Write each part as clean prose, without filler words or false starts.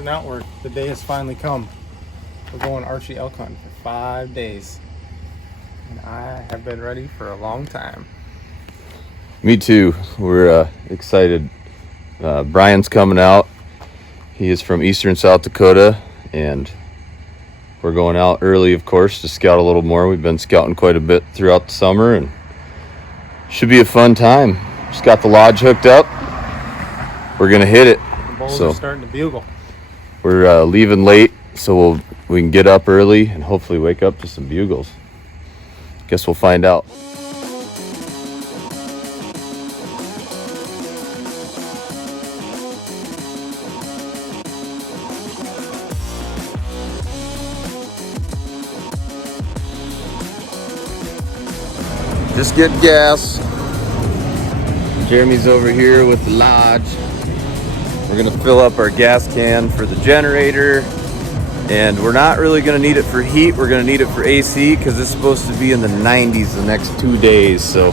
and outward. The day has finally come. We're going archery elk hunting for 5 days. And I have been ready for a long time. Me too. We're excited. Bryan's coming out. He is from eastern South Dakota, and we're going out early, of course, to scout a little more. We've been scouting quite a bit throughout the summer, and should be a fun time. Just got the lodge hooked up. We're gonna hit it. The bulls are starting to bugle. We're leaving late, so we can get up early and hopefully wake up to some bugles. Guess we'll find out. Just getting gas. Jeremy's over here with the lodge. We're gonna fill up our gas can for the generator, and we're not really gonna need it for heat. We're gonna need it for AC because it's supposed to be in the 90s the next 2 days. So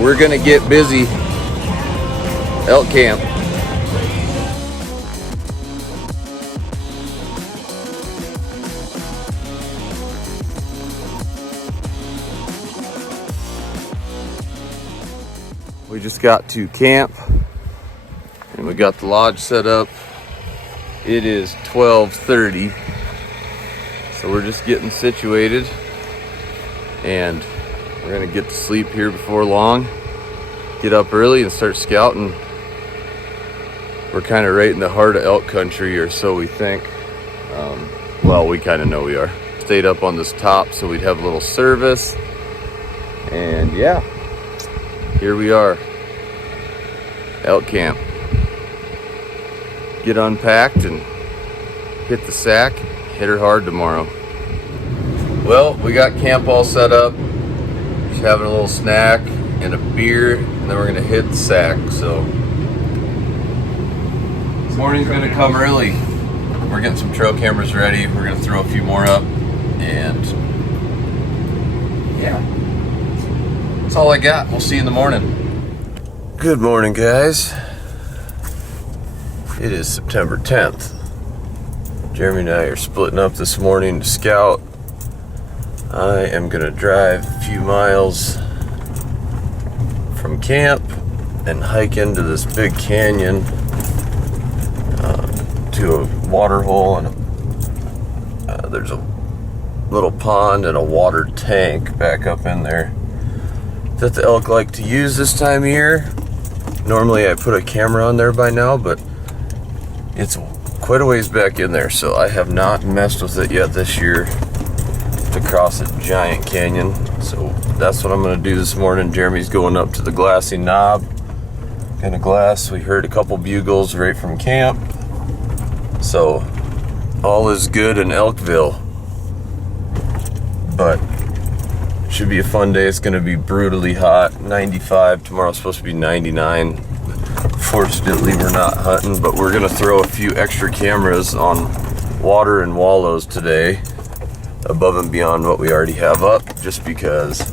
we're gonna get busy. Elk camp. We just got to camp and we got the lodge set up. It is 12:30, so we're just getting situated, and we're gonna get to sleep here before long, get up early and start scouting. We're kind of right in the heart of elk country, or so we think. Well, we kind of know we are. Stayed up on this top so we'd have a little service, and yeah, here we are. Elk camp. Get unpacked and hit the sack. Hit her hard tomorrow. Well, we got camp all set up. Just having a little snack and a beer, and then we're gonna hit the sack. So this morning's gonna come early. We're getting some trail cameras ready. We're gonna throw a few more up, and yeah, that's all I got. We'll see you in the morning. Good morning, guys. It is September 10th. Jeremy and I are splitting up this morning to scout. I am gonna drive a few miles from camp and hike into this big canyon to a water hole, and there's a little pond and a water tank back up in there that the elk like to use this time of year. Normally I put a camera on there by now, but it's quite a ways back in there, so I have not messed with it yet this year to cross a giant canyon. So that's what I'm gonna do this morning. Jeremy's going up to the glassy knob, gonna glass. We heard a couple bugles right from camp, so all is good in Elkville. But it should be a fun day. It's gonna be brutally hot. 95, tomorrow's supposed to be 99. Fortunately, we're not hunting, but we're gonna throw a few extra cameras on water and wallows today, above and beyond what we already have up, just because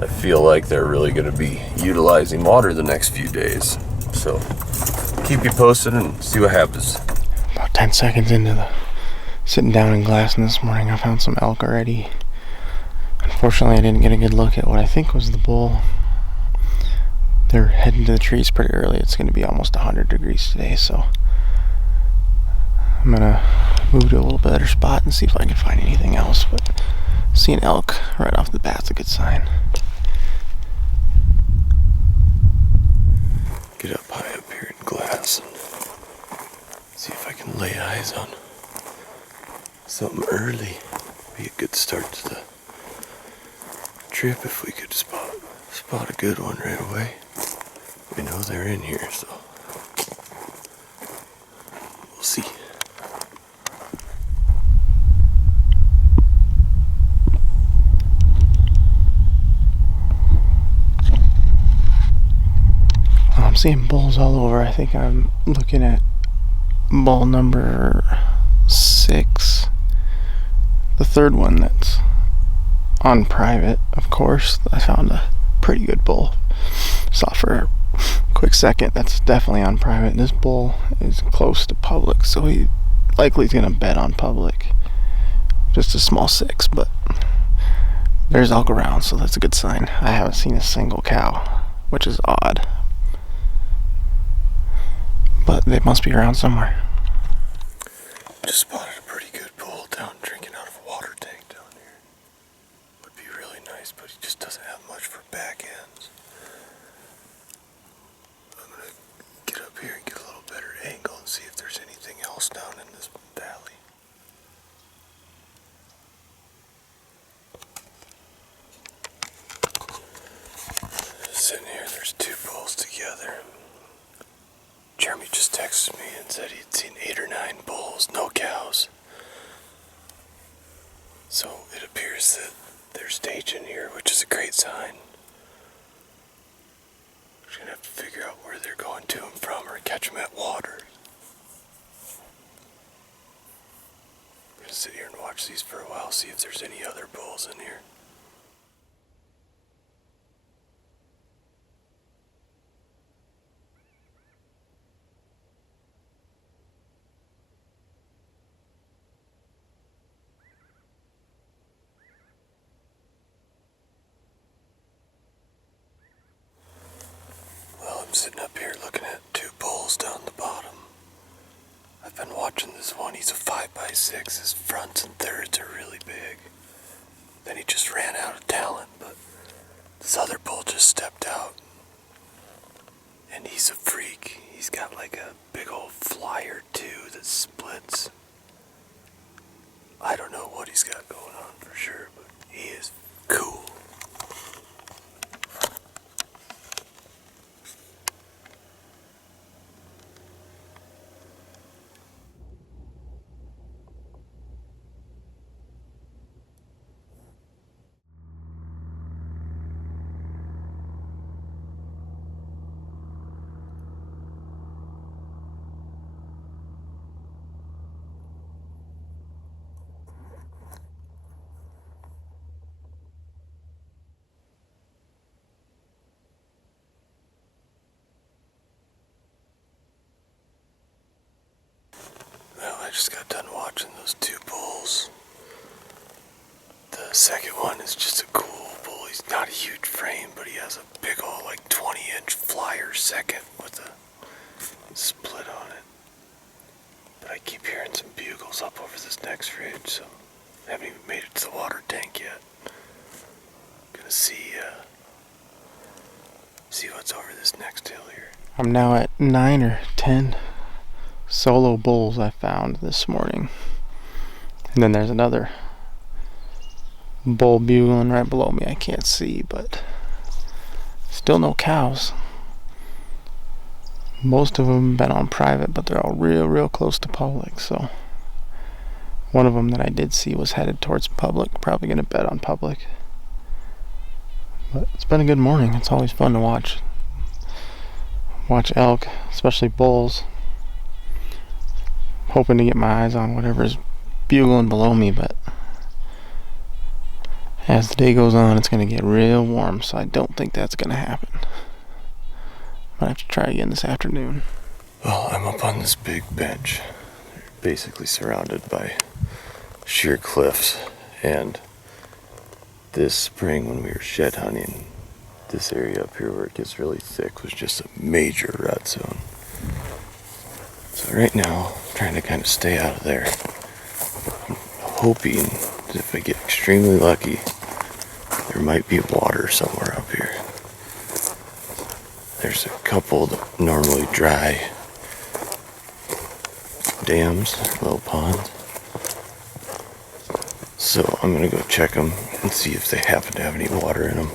I feel like they're really gonna be utilizing water the next few days. So keep you posted and see what happens. About 10 seconds into the sitting down and glassing this morning, I found some elk already. Unfortunately, I didn't get a good look at what I think was the bull. They're heading to the trees pretty early. It's going to be almost 100 degrees today, so I'm going to move to a little better spot and see if I can find anything else. But seeing elk right off the bat's a good sign. Get up high up here in glass and see if I can lay eyes on something early. Be a good start to the trip if we could spot a good one right away. We know they're in here, so we'll see. I'm seeing bulls all over. I think I'm looking at bull number 6, the third one that's on private, of course. I found a pretty good bull. Saw for quick second, that's definitely on private. This bull is close to public, so he likely is going to bet on public. Just a small 6, but there's elk around, so that's a good sign. I haven't seen a single cow, which is odd. But they must be around somewhere. Just spotted a pretty good bull down drinking out of a water tank down here. Would be really nice, but he just doesn't have much for back ends. I'm going to get up here and get a little better angle and see if there's anything else down in this valley. Sitting here, there's 2 bulls together. Jeremy just texted me and said he'd seen 8 or 9 bulls, no cows. So it appears that they're staging here, which is a great sign. We're just gonna have to figure out where they're going to and from, or catch them at water. I'm gonna sit here and watch these for a while, see if there's any other bulls in here. I'm sitting up here looking at 2 bulls down the bottom. I've been watching this one. He's a 5x6. His fronts and thirds are really big. Then he just ran out of talent, but this other bull just stepped out. And he's a freak. He's got like a big old flyer too that splits. I don't know what he's got going on for sure, but he is cool. I just got done watching those 2 bulls. The second one is just a cool bull. He's not a huge frame, but he has a big old like 20-inch flyer second with a split on it. But I keep hearing some bugles up over this next ridge, so I haven't even made it to the water tank yet. Gonna see what's over this next hill here. I'm now at 9 or 10 solo bulls I found this morning. And then there's another bull bugling right below me. I can't see, but still no cows. Most of them have been on private, but they're all real close to public. So one of them that I did see was headed towards public, probably gonna bet on public. But it's been a good morning. It's always fun to watch elk, especially bulls. Hoping to get my eyes on whatever's bugling below me, but as the day goes on, it's going to get real warm, so I don't think that's going to happen. Might have to try again this afternoon. Well, I'm up on this big bench, basically surrounded by sheer cliffs, and this spring when we were shed hunting, this area up here where it gets really thick was just a major rut zone. So right now, I'm trying to kind of stay out of there. I'm hoping that if I get extremely lucky, there might be water somewhere up here. There's a couple that normally dry dams, little ponds. So I'm gonna go check them and see if they happen to have any water in them.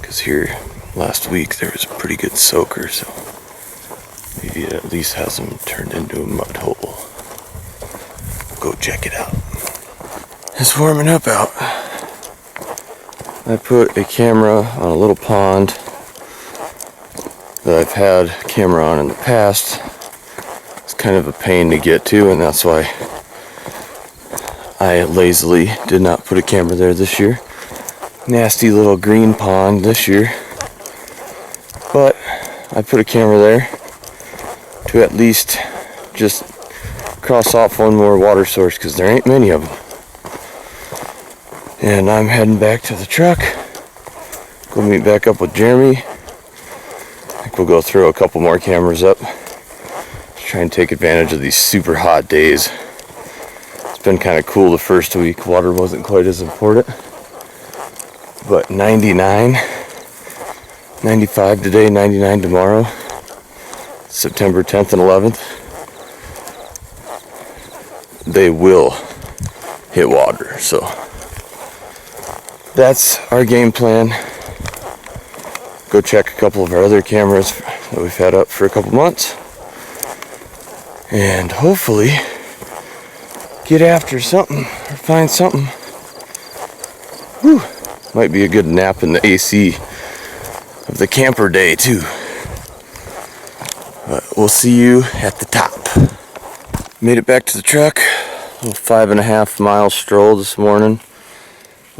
Because here, last week, there was a pretty good soaker, so maybe it at least hasn't turned into a mud hole. Go check it out. It's warming up out. I put a camera on a little pond that I've had a camera on in the past. It's kind of a pain to get to, and that's why I lazily did not put a camera there this year. Nasty little green pond this year. But I put a camera there to at least just cross off one more water source, because there ain't many of them. And I'm heading back to the truck. Go meet back up with Jeremy. I think we'll go throw a couple more cameras up. Try and take advantage of these super hot days. It's been kind of cool the first week. Water wasn't quite as important. But 99, 95 today, 99 tomorrow. September 10th and 11th. They will hit water. So that's our game plan. Go check a couple of our other cameras that we've had up for a couple months. And hopefully get after something or find something. Whew. Might be a good nap in the AC of the camper day too. But we'll see you at the top. Made it back to the truck. A little 5.5 mile stroll this morning.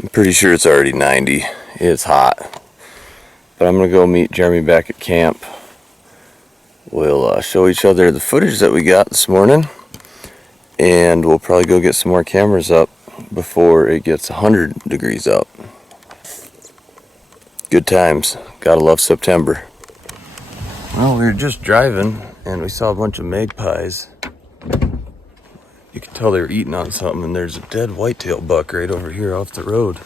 I'm pretty sure it's already 90. It's hot. But I'm gonna go meet Jeremy back at camp. We'll show each other the footage that we got this morning, and we'll probably go get some more cameras up before it gets 100 degrees out. Good times. Gotta love September. Well, we were just driving and we saw a bunch of magpies. You could tell they were eating on something, and there's a dead whitetail buck right over here off the road.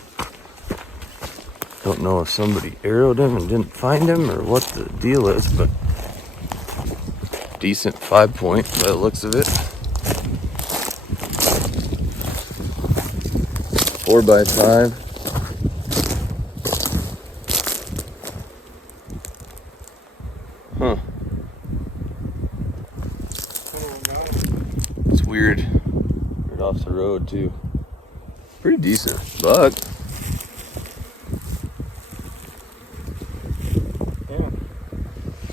Don't know if somebody arrowed him and didn't find him or what the deal is, but decent 5-point by the looks of it. 4x5. Huh. It's weird. Right off the road too. Pretty decent buck. Yeah.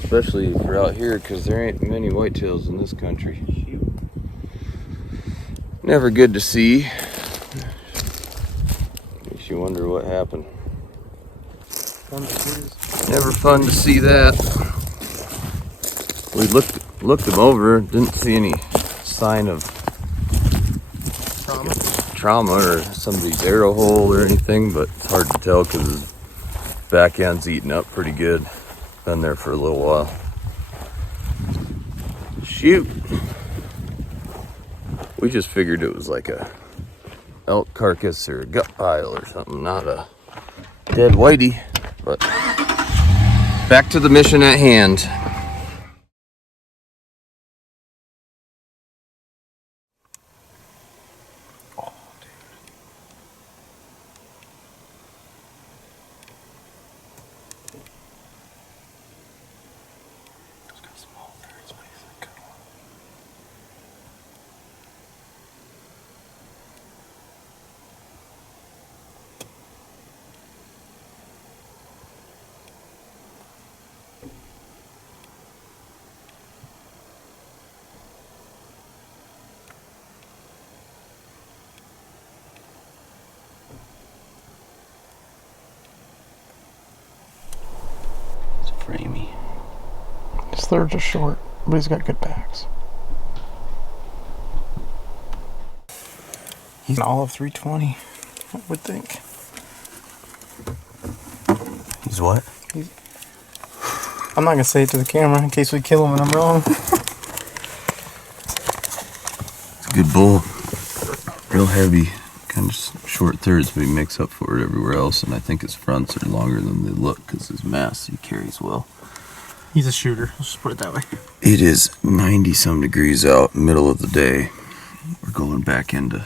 Especially for out here, because there ain't many whitetails in this country. Never good to see. Makes you wonder what happened. Never fun to see that. We looked them over, didn't see any sign of trauma or somebody's arrow hole or anything, but it's hard to tell because his back end's eaten up pretty good. Been there for a little while. Shoot. We just figured it was like a elk carcass or a gut pile or something, not a dead whitey. But back to the mission at hand. Oh, dude. It's got small birds, but he's a good one. Framey. His thirds are short, but he's got good backs. He's an all of 320, I would think. He's what? I'm not gonna say it to the camera in case we kill him and I'm wrong. It's a good bull. Real heavy, kind of short thirds, but he makes up for it everywhere else, and I think his fronts are longer than they look because his mass he carries well. He's a shooter, let's just put it that way. It is 90 some degrees out, middle of the day. We're going back into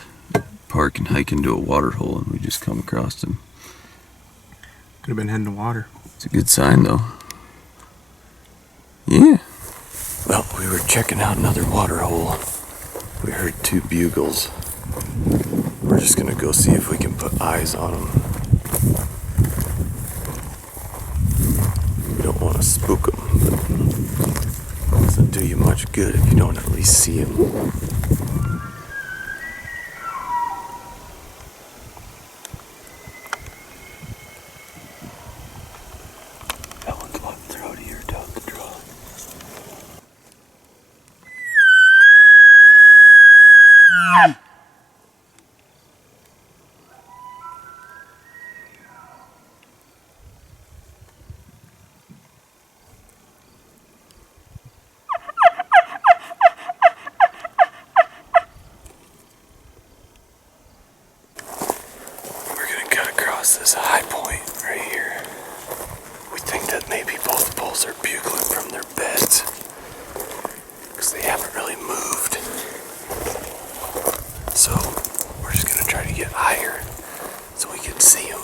park and hiking to a water hole, and we just come across him. Could have been heading to water. It's a good sign though. Yeah. Well, we were checking out another water hole. We heard 2 bugles. We're just gonna go see if we can put eyes on them. We don't want to spook them, but it doesn't do you much good if you don't at least see them. That one's about to throw to your down the draw. was this high point right here. We think that maybe both bulls are bugling from their beds because they haven't really moved. So we're just gonna try to get higher so we can see them.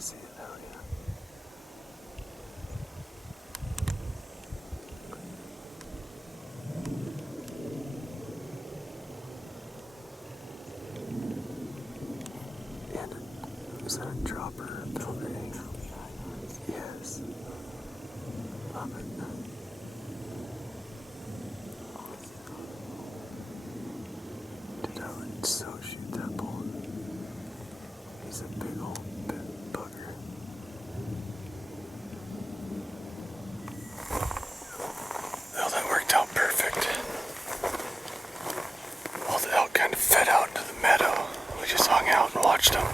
See it out here. And is that a dropper building? Yes. Love it. Dude, I would so shoot that bull. He's a big old bugger. Well, that worked out perfect. All the elk kind of fed out into the meadow. We just hung out and watched them.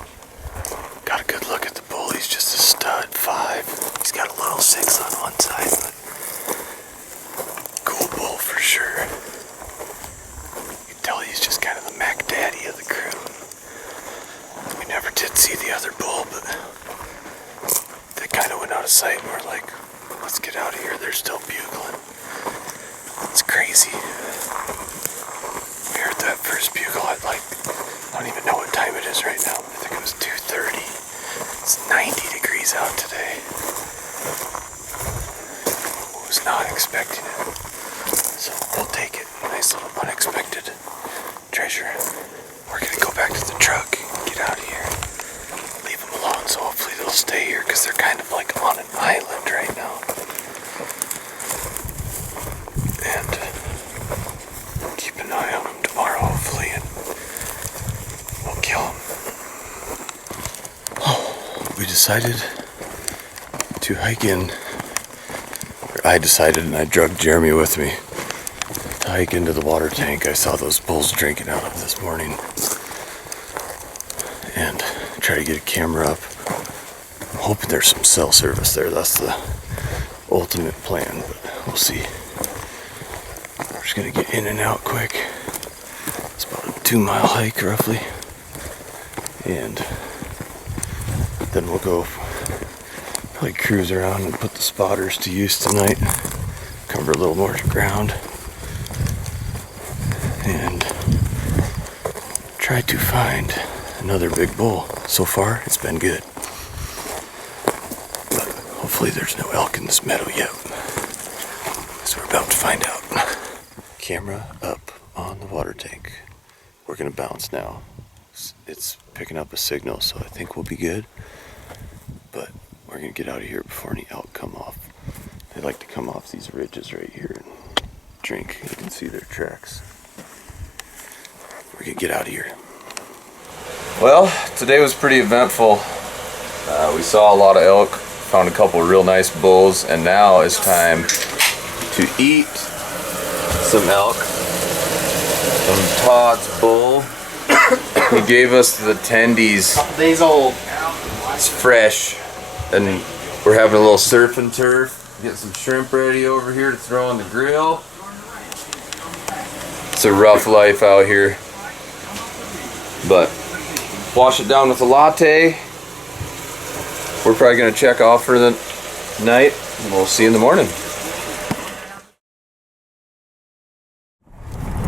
Got a good look at the bull. He's just a stud 5. He's got a little 6 on one side. Cool bull for sure. You can tell he's just kind of the Mac Daddy of the crew. We never did see the other bull, but they kind of went out of sight and we're like, let's get out of here. They're still bugling. It's crazy. We heard that first bugle at I don't even know what time it is right now. I think it was 2:30. It's 90 degrees out today. Was not expecting it. So we'll take it. Nice little unexpected treasure. We're gonna go back to the truck and get out of here. Leave them alone, so hopefully they'll stay here because they're kind of like on an island right now. And keep an eye on them tomorrow, hopefully, and we'll kill them. We decided to hike in. I decided, and I drugged Jeremy with me, to hike into the water tank I saw those bulls drinking out of this morning. And try to get a camera up. I'm hoping there's some cell service there. That's the ultimate plan, but we'll see. We're just gonna get in and out quick. It's about a 2-mile hike roughly. And then we'll go probably cruise around and put the spotters to use tonight. Cover a little more ground. And try to find another big bull. So far, it's been good. But hopefully there's no elk in this meadow yet. So we're about to find out. Camera up on the water tank. We're gonna bounce now. It's picking up a signal, so I think we'll be good. But we're gonna get out of here before any elk come off. They like to come off these ridges right here and drink. You can see their tracks. We're gonna get out of here. Well, today was pretty eventful. We saw a lot of elk, found a couple of real nice bulls, and now it's time to eat some elk. From Todd's bull. He gave us the tendies. Couple days old. It's fresh. And we're having a little surf and turf. Get some shrimp ready over here to throw on the grill. It's a rough life out here. But wash it down with a latte. We're probably gonna check off for the night. And we'll see you in the morning.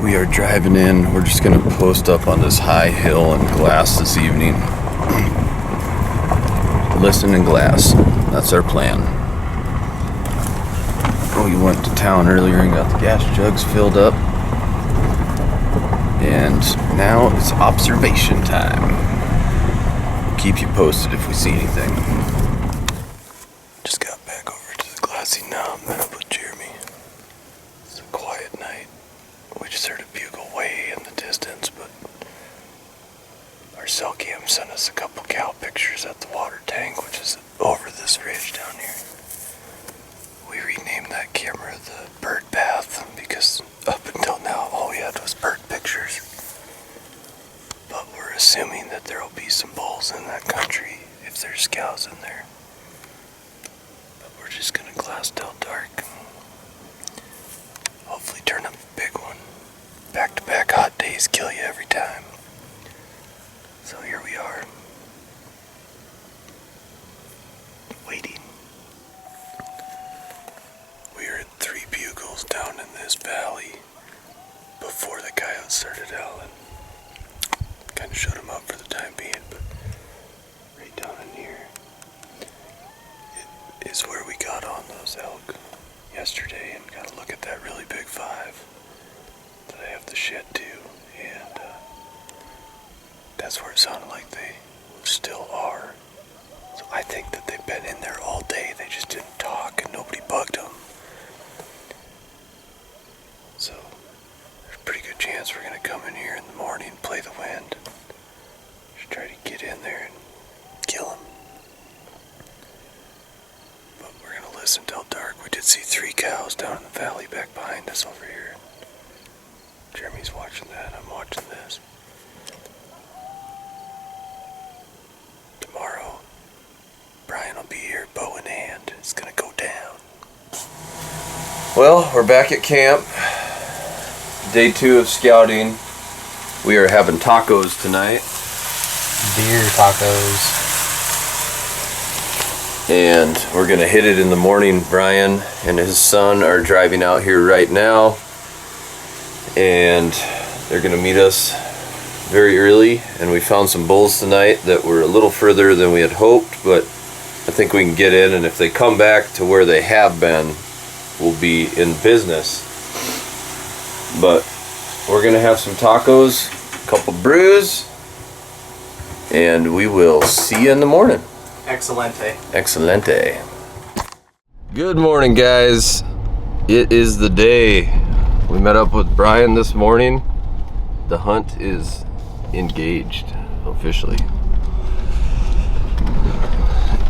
We are driving in. We're just gonna post up on this high hill and glass this evening. Listen and glass. That's our plan. We went to town earlier and got the gas jugs filled up. And now it's observation time. Keep you posted if we see anything. Just got back over to the glassy knob, met up with Jeremy. It's a quiet night. We just heard a bugle way in the distance, but our cell cam sent us a couple cow pictures at the water tank, which is over this ridge down here. We renamed that camera the bird bath because up until now all we had was bird pictures. But we're assuming that there will be some bulls in that country if there's cows in there. But we're just gonna glass till dark. Hopefully turn up a big one. Back-to-back hot days kill you every time. So here we are. Waiting. We are at 3 bugles down in this valley before the coyotes started howling. Kind of shut them up for the time being, but right down in here it is where we got on those elk yesterday and got a look at that really big 5 that I have to shed to, and that's where it sounded like they still are. So I think that they've been in there all day. They just didn't talk and nobody bugged them. So there's a pretty good chance we're gonna come in here in the morning and play the wind. Just try to get in there and kill them. But we're gonna listen till dark. We did see 3 cows down in the valley back behind us over here. Jeremy's watching that. I'm watching this. Tomorrow, Bryan will be here, bow in hand. It's gonna go down. Well, we're back at camp. Day 2 of scouting. We are having tacos tonight. Deer tacos. And we're gonna hit it in the morning. Bryan and his son are driving out here right now. And they're gonna meet us very early. And we found some bulls tonight that were a little further than we had hoped, but I think we can get in, and if they come back to where they have been, we'll be in business. But we're gonna have some tacos, a couple brews, and we will see you in the morning. Excelente. Excelente. Good morning, guys. It is the day. We met up with Bryan this morning. The hunt is engaged officially.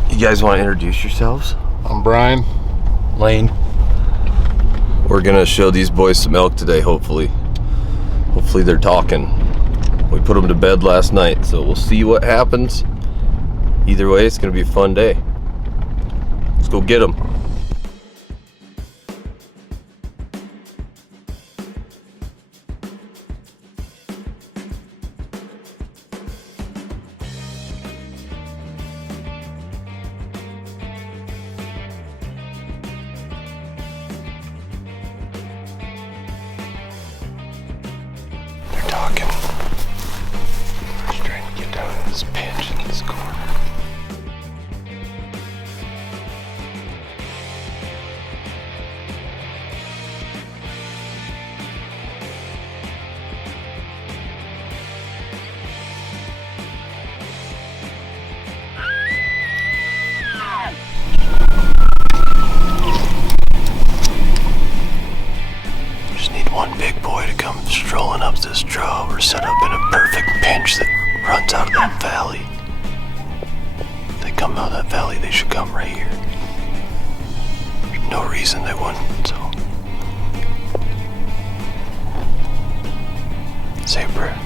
You guys want to introduce yourselves? I'm Bryan. Lane. We're gonna show these boys some elk today, hopefully. Hopefully they're talking. We put them to bed last night, so we'll see what happens. Either way, it's gonna be a fun day. Let's go get them. They're talking. Just trying to get down in this pinch in this corner. Just need one big boy to come strolling up this draw. We're set up in a perfect pinch that runs out of that valley. If they come out of that valley, they should come right here. There's no reason they wouldn't, so. Say a prayer.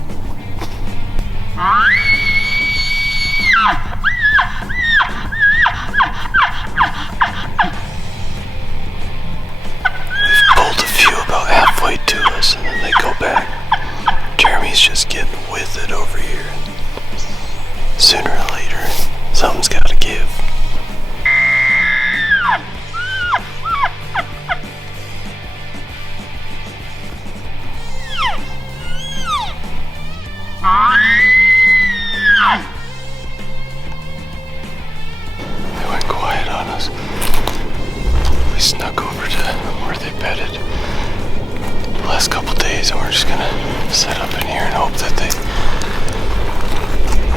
Pulled a few about halfway to us and then they go back. Jeremy's just getting with it over here. Sooner or later, something's gotta give. They went quiet on us. We snuck over to where they bedded the last couple days, and we're just gonna set up in here and hope that they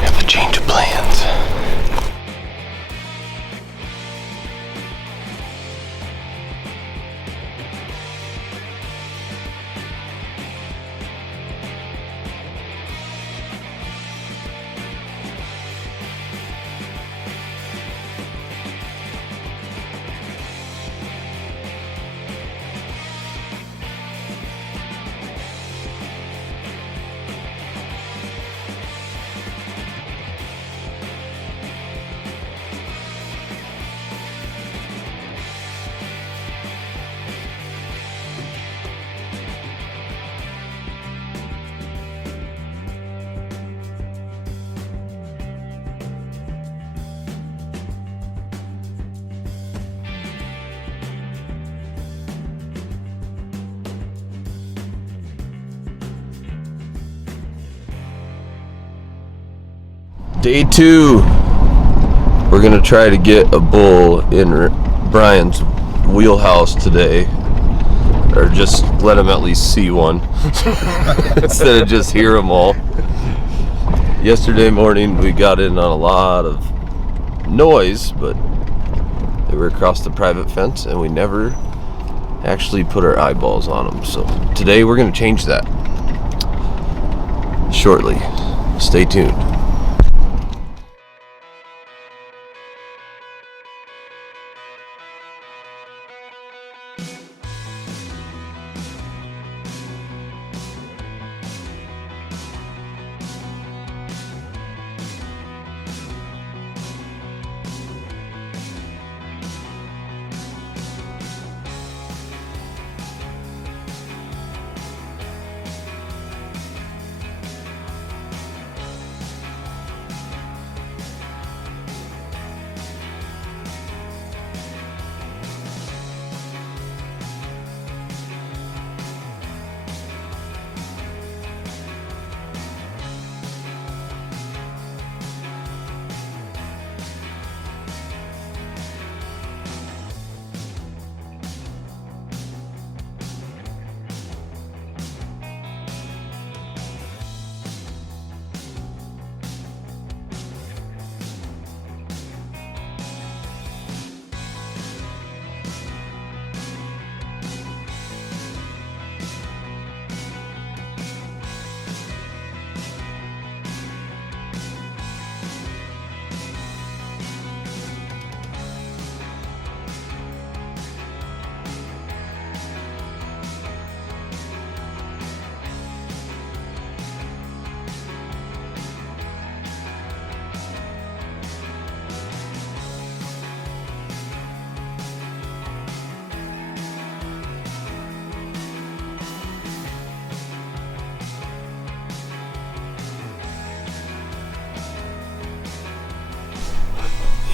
have a change of plans. Day 2, we're gonna try to get a bull in Bryan's wheelhouse today, or just let him at least see one instead of just hear them all. Yesterday morning we got in on a lot of noise, but they were across the private fence and we never actually put our eyeballs on them. So today we're gonna change that shortly. Stay tuned.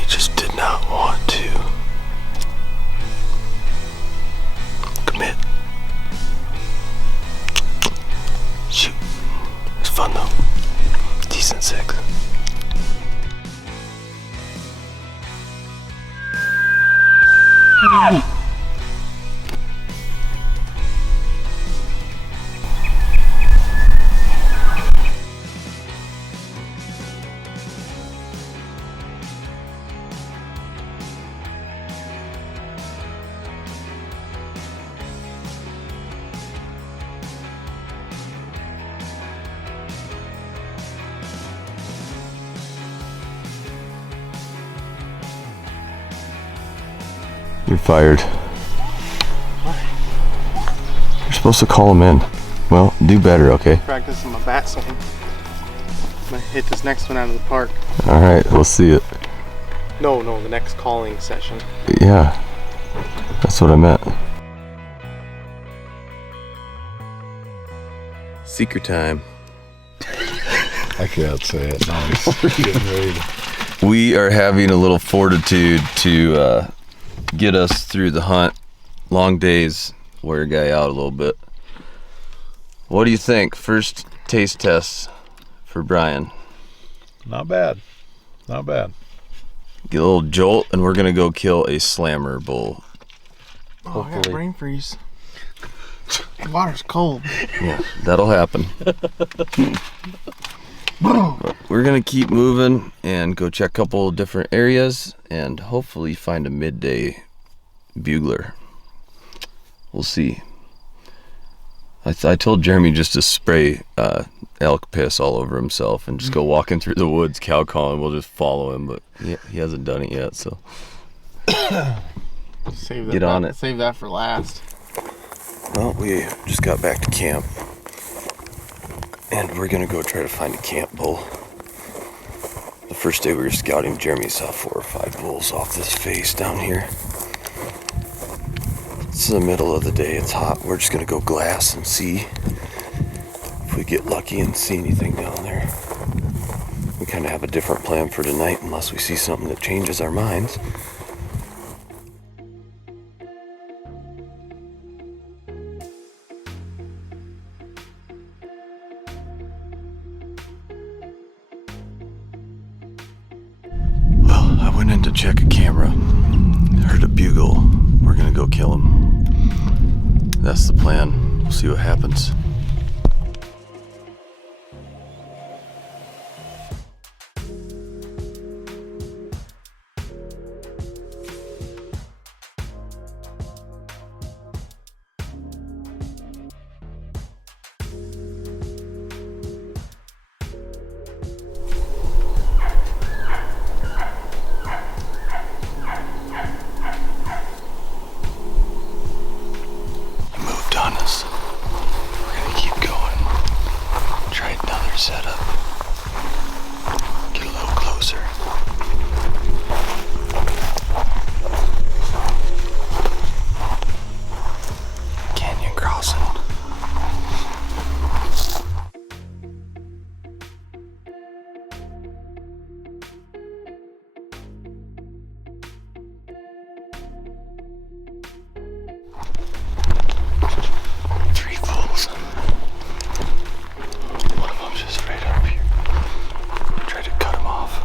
Just did not want to commit. Shoot. It's fun though. Decent sex. You're fired. You're supposed to call him in. Well, do better, okay? Practicing my bat sling. gonna hit this next one out of the park. All right, we'll see it. No, the next calling session. Yeah, that's what I meant. Secret time. I can't say it. Nice. Getting ready to... We are having a little fortitude to get us through the hunt. Long days wear a guy out a little bit. What do you think? First taste test for Bryan. Not bad. Not bad. Get a little jolt, and we're gonna go kill a slammer bull. Oh, I got brain freeze. The water's cold. Yeah, that'll happen. We're gonna keep moving and go check a couple of different areas and hopefully find a midday bugler. We'll see. I told Jeremy just to spray elk piss all over himself and just go walking through the woods cow calling. We'll just follow him, but he hasn't done it yet, so get on it. Save that for last. Well, we just got back to camp and we're gonna go try to find a camp bull. The first day we were scouting, Jeremy saw 4 or 5 bulls off this face down here. It's the middle of the day, it's hot. We're just gonna go glass and see if we get lucky and see anything down there. We kind of have a different plan for tonight unless we see something that changes our minds. Well, I went in to check a camera, heard a bugle. We're gonna go kill him. That's the plan. We'll see what happens. Setup. Get a little closer. Canyon crossing. Three bulls. One of them's just right up here. Try to cut him off.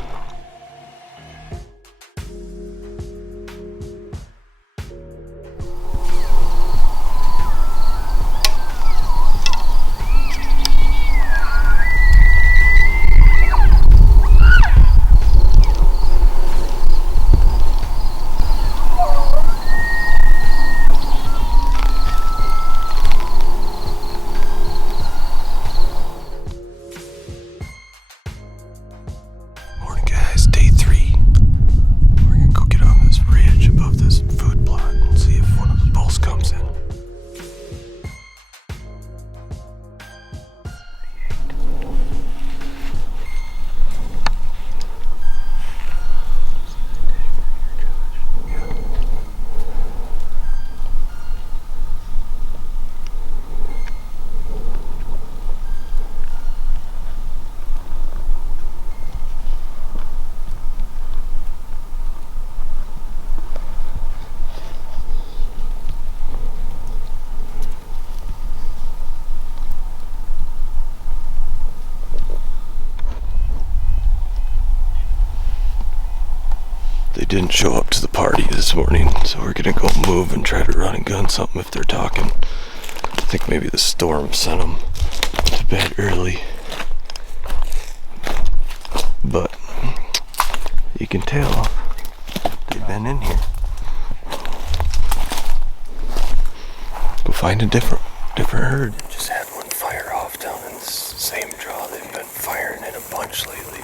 Morning, guys. Day 3. We're gonna go get on this ridge above this food plot and see if one of the bulls comes in. They didn't show up to the party this morning, so we're gonna go move and try to run and gun something if they're talking. I think maybe the storm sent them to bed early. But you can tell they've been in here. Go find a different herd. Just had one fire off down in this same draw. They've been firing in a bunch lately.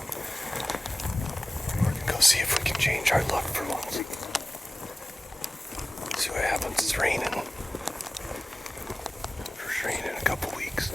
We're gonna go see if we can change our luck for once. See what happens. It's raining. First rain in a couple weeks.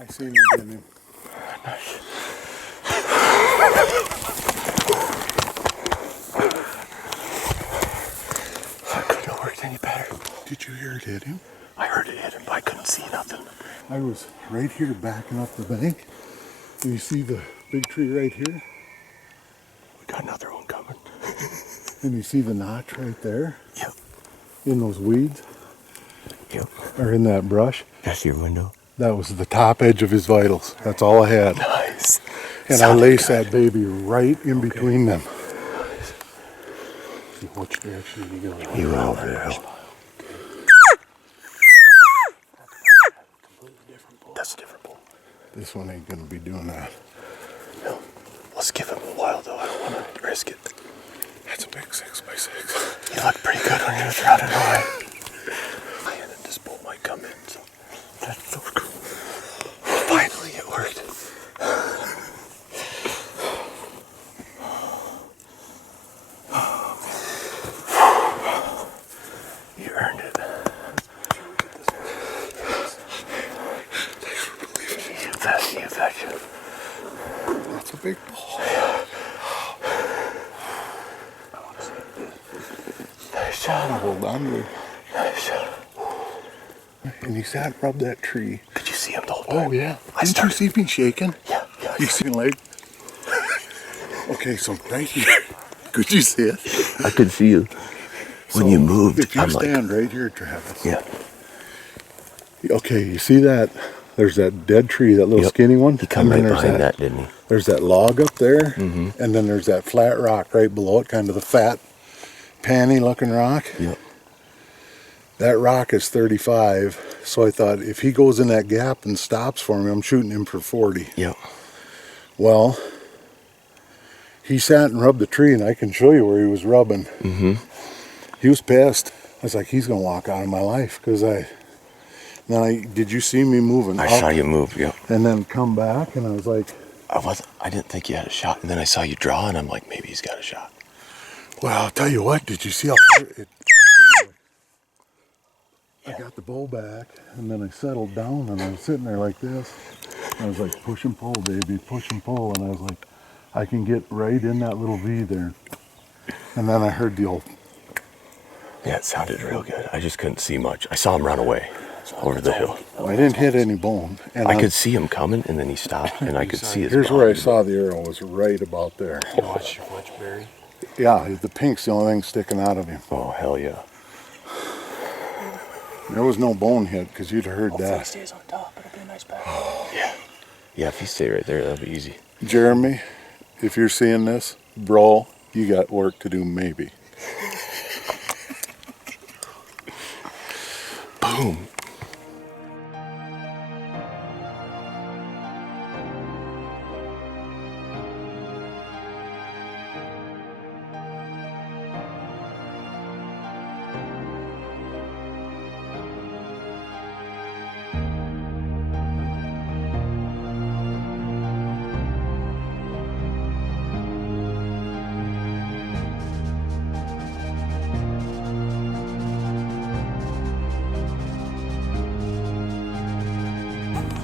I seen you getting him. That couldn't have worked any better. Did you hear it hit him? I heard it hit him, but I couldn't see nothing. I was right here backing up the bank. And you see the big tree right here? We got another one coming. And you see the notch right there? Yep. In those weeds? Yep. Or in that brush? That's your window. That was the top edge of his vitals. That's all I had. Nice. And I laced that baby right in between them. Nice. Which direction are you going? He went over the hill. That's a different bull. This one ain't gonna be doing that. No. Let's give him a while though. I don't want to risk it. That's a big 6x6. You looked pretty good when you was running away. Man, and this bull might come in. So that's so cool. Finally, it worked. You earned it. You betcha. That's a big bull. I want to see it. Nice shot. Hold on to it. Nice shot. And he sat and rubbed that tree. Could you see him the whole time? Oh yeah. I Didn't you see me shaking? Yeah. You see me like? Okay, so right here. Could you see it? I could see you. When you moved, If you I'm stand right here, Travis. yeah. Okay, you see that? There's that dead tree, that little skinny one. He come right there's behind that, didn't he? There's that log up there, and then there's that flat rock right below it, kind of the fat, panny looking rock. Yep. That rock is 35, so I thought if he goes in that gap and stops for me, I'm shooting him for 40. Yep. Well, he sat and rubbed the tree, and I can show you where he was rubbing. Mm-hmm. He was pissed. I was like, he's gonna walk out of my life because did you see me moving? I saw you move, yeah. And then come back, and I was like, I didn't think you had a shot, and then I saw you draw, and I'm like, maybe he's got a shot. well, I'll tell you what. Did you see how I got the bow back, and then I settled down, and I was sitting there like this. I was like, push and pull, baby, push and pull, and I was like, I can get right in that little V there. And then I heard the old. Yeah, it sounded real good. I just couldn't see much. I saw him run away over the hill. I didn't hit any bone. And I could see him coming, and then he stopped, and I could see his Here's body. where I saw the arrow, was right about there. You watch your Berry. Yeah, the pink's the only thing sticking out of him. Oh, hell yeah. There was no bone hit, because you'd have heard Hopefully that. he stays on top. It'll be a nice back. Yeah. Yeah, if he stayed right there, that'd be easy. Jeremy, if you're seeing this, bro, you got work to do, maybe. Boom.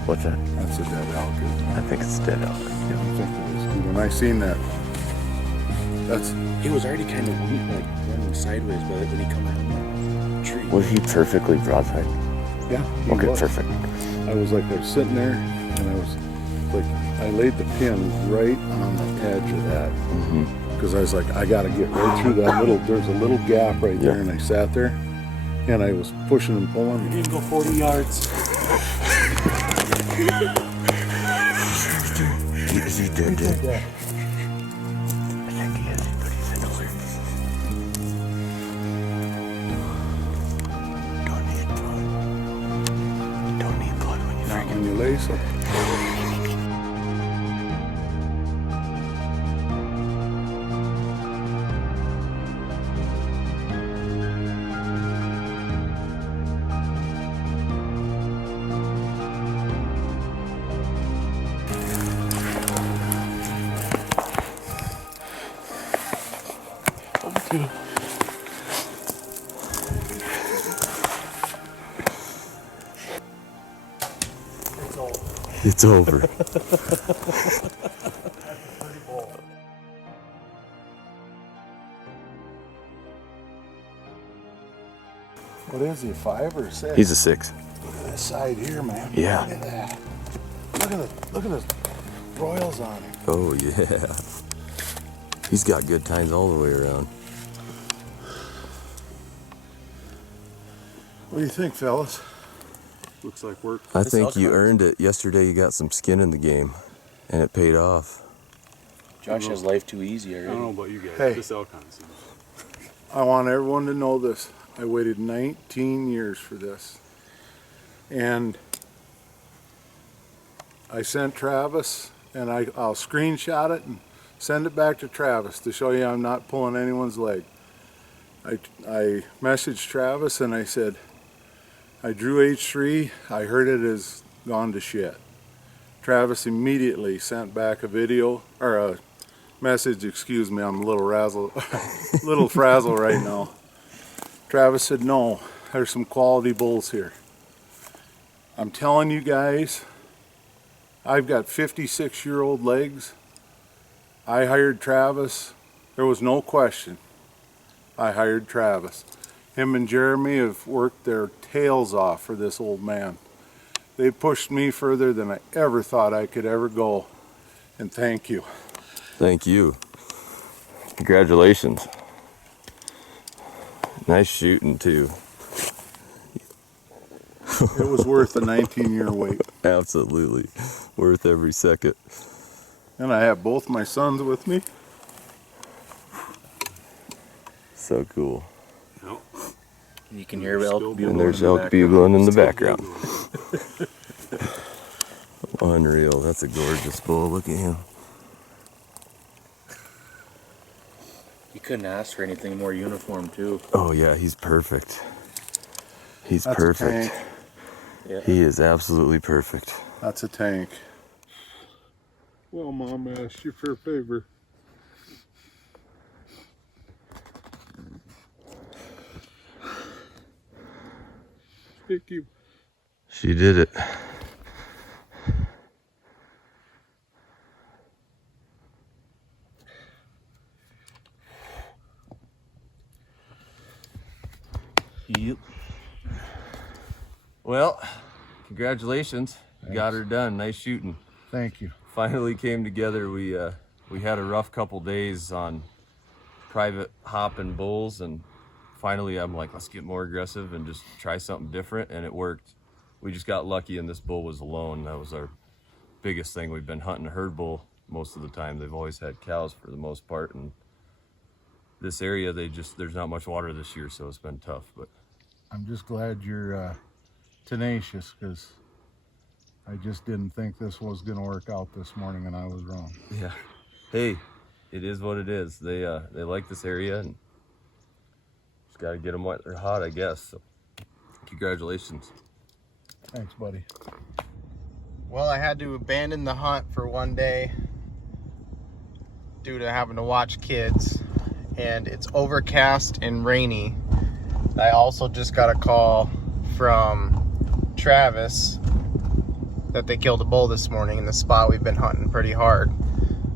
What's that? That's a dead elk, isn't it? I think it's dead elk. Yeah, I think it is. When I seen that, He was already kind of like running sideways, but when he come out of the tree. Was he perfectly broadside? yeah. he Okay, was. perfect. I was sitting there, and I was like, I laid the pin right on the edge of that. Mm-hmm. Because I was like, I gotta get right through that there's a little gap right there, Yeah. and I sat there, and I was pushing and pulling. He didn't go 40 yards. Is he dead? Yeah. I think he is, but he's in over. Don't need blood. Don't need blood when you Not freaking. when you lace it. It's over. What is he, 5 or 6? He's a 6. Look at this side here, man. Yeah. Look at that. Look at the royals on him. Oh yeah. He's got good times all the way around. What do you think, fellas? Looks like work. I This think elk you hunts. earned it. Yesterday you got some skin in the game, and it paid off. Josh has life too easy I already. don't know about you guys. Hey. This elk hunt seems. I want everyone to know this. I waited 19 years for this. And I sent Travis, and I'll screenshot it and send it back to Travis to show you I'm not pulling anyone's leg. I messaged Travis and I said, I drew H3, I heard it has gone to shit. Travis immediately sent back a video, or a message, excuse me, I'm a little frazzled right now. Travis said, no, there's some quality bulls here. I'm telling you guys, I've got 56-year-old legs. I hired Travis. There was no question. I hired Travis. Him and Jeremy have worked their tails off for this old man. They pushed me further than I ever thought I could ever go. And thank you. Thank you. Congratulations. Nice shooting too. It was worth a 19-year wait. Absolutely. Worth every second. And I have both my sons with me. So cool. No. You can hear elk bugling. And there's in the elk background. bugling in the Still background. bugling. Unreal. That's a gorgeous bull. Look at him. couldn't ask for anything more uniform too. Oh yeah, he's perfect. He's That's perfect. a tank. Yeah. He is absolutely perfect. That's a tank. Well, Mom asked you for a favor. Thank you. She did it. Yep. Well, congratulations. You got her done. Nice shooting. Thank you. Finally came together. We had a rough couple days on private hopping bulls, and finally I'm like, let's get more aggressive and just try something different, and it worked. We just got lucky and this bull was alone. That was our biggest thing. We've been hunting a herd bull most of the time. They've always had cows for the most part, and this area there's not much water this year, so it's been tough. But I'm just glad you're tenacious, because I just didn't think this was going to work out this morning, and I was wrong. yeah, hey, it is what it is. They like this area, and just got to get them while they're hot, I guess. So congratulations. Thanks, buddy. Well, I had to abandon the hunt for one day due to having to watch kids, and it's overcast and rainy. I also just got a call from Travis that they killed a bull this morning in the spot we've been hunting pretty hard.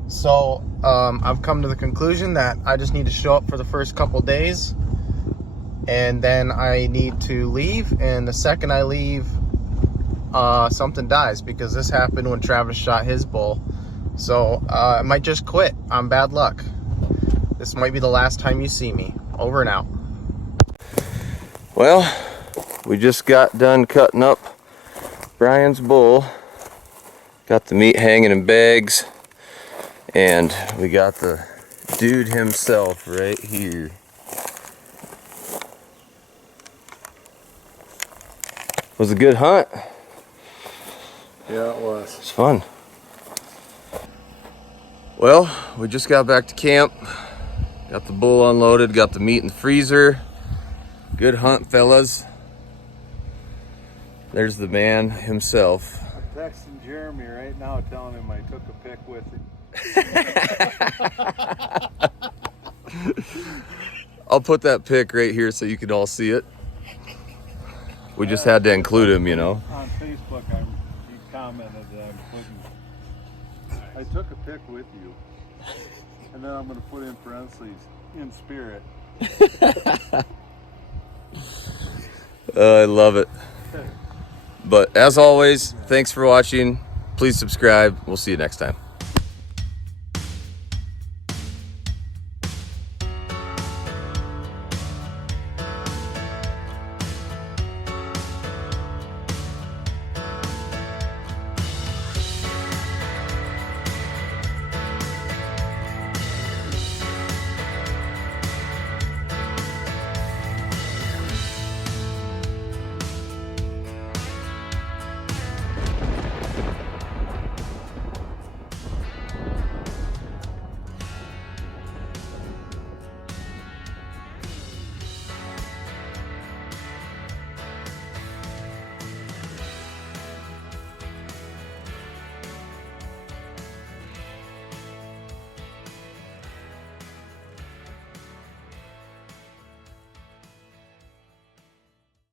So I've come to the conclusion that I just need to show up for the first couple days, and then I need to leave, and the second I leave, something dies, because this happened when Travis shot his bull. So I might just quit. I'm bad luck. This might be the last time you see me. Over and out. Well, we just got done cutting up Bryan's bull. Got the meat hanging in bags, and we got the dude himself right here. Was a good hunt. Yeah, it was. It's fun. Well, we just got back to camp. Got the bull unloaded, got the meat in the freezer. Good hunt, fellas. There's the man himself. I'm texting Jeremy right now telling him I took a pic with him. I'll put that pic right here so you can all see it. We just had to include him, you know. On Facebook, he commented that I'm putting, I took a pic with you, and then I'm going to put in parentheses, in spirit. I love it. But as always, thanks for watching. Please subscribe. We'll see you next time.